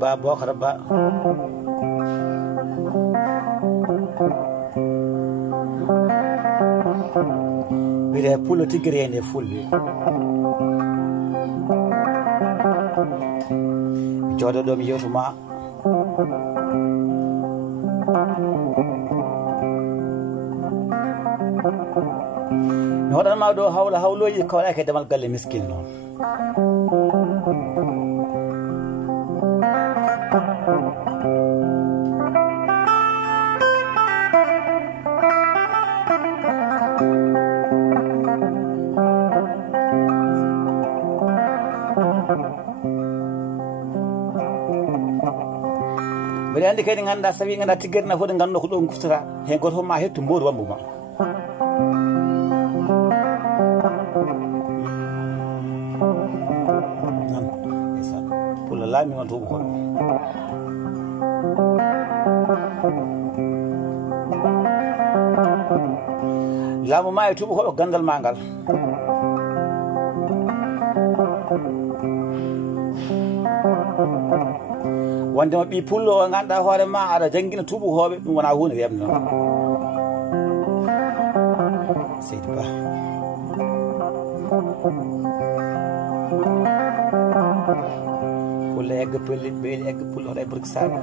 ba Bokar Ba bire pullo tigirene fulbe jodo do mi yotuma mi hoɗanma ɗo hawloji kawɗake demal galle miskin noon mbiɗa andi kadi ganduɗa so wi ganduɗa tiggerina fof ɗe ganduɗa ko ɗo guftata hen goto fof ma hetto mbodu wambu ma pulla laami on tuuba kon laamu ma e tuuba koɗo gandal ma ngal wondema ɓi pullo o ganduɗa hoore ma aɗa jangguina tubakoɓe ɗum wona hunde webde noon seydi Ba pulla egga pelli ɓeyɗi egga pulla hoɗa e burki saɗe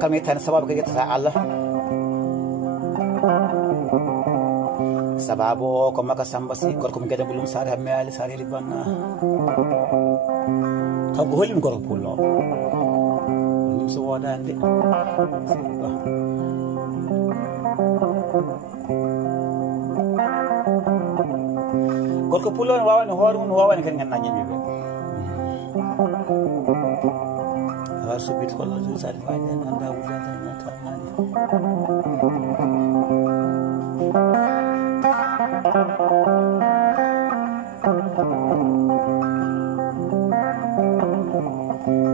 kam yettani sababu ko yettata Allah sababu o ko Maka Samba Sy gorko mo gueɗe ɓulum sare hamme ali sare eli banna kanko hollimi gorko pullo nim so wodande gorko pullo ne wawani hoore mum ne wawani kadi ganduɗa ñemɓeɓe war subit ko Allah sare faade anda wudata nata mani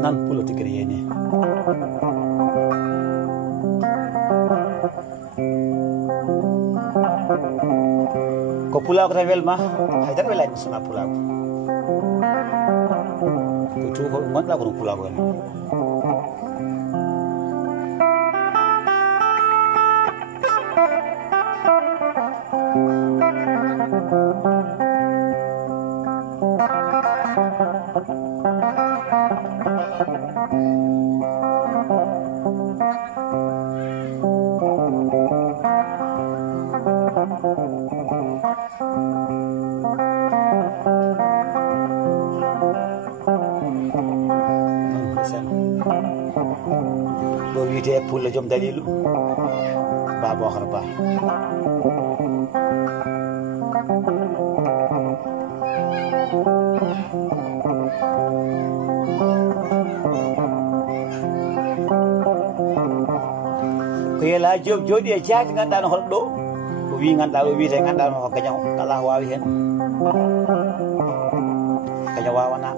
nan pulo tigre yene ko pulaako tan welma haydara welani sona pulaako ko tu ko gonɗa kono pulaako en ɗo wiyete pulla joom dalilu ba Bokar Ba ko yela jooɗi e jaati ganduɗa no hoɗo ɗo o wi ganduɗa o wiyete ganduɗa no gañaw kala wawi hen gañaw wawana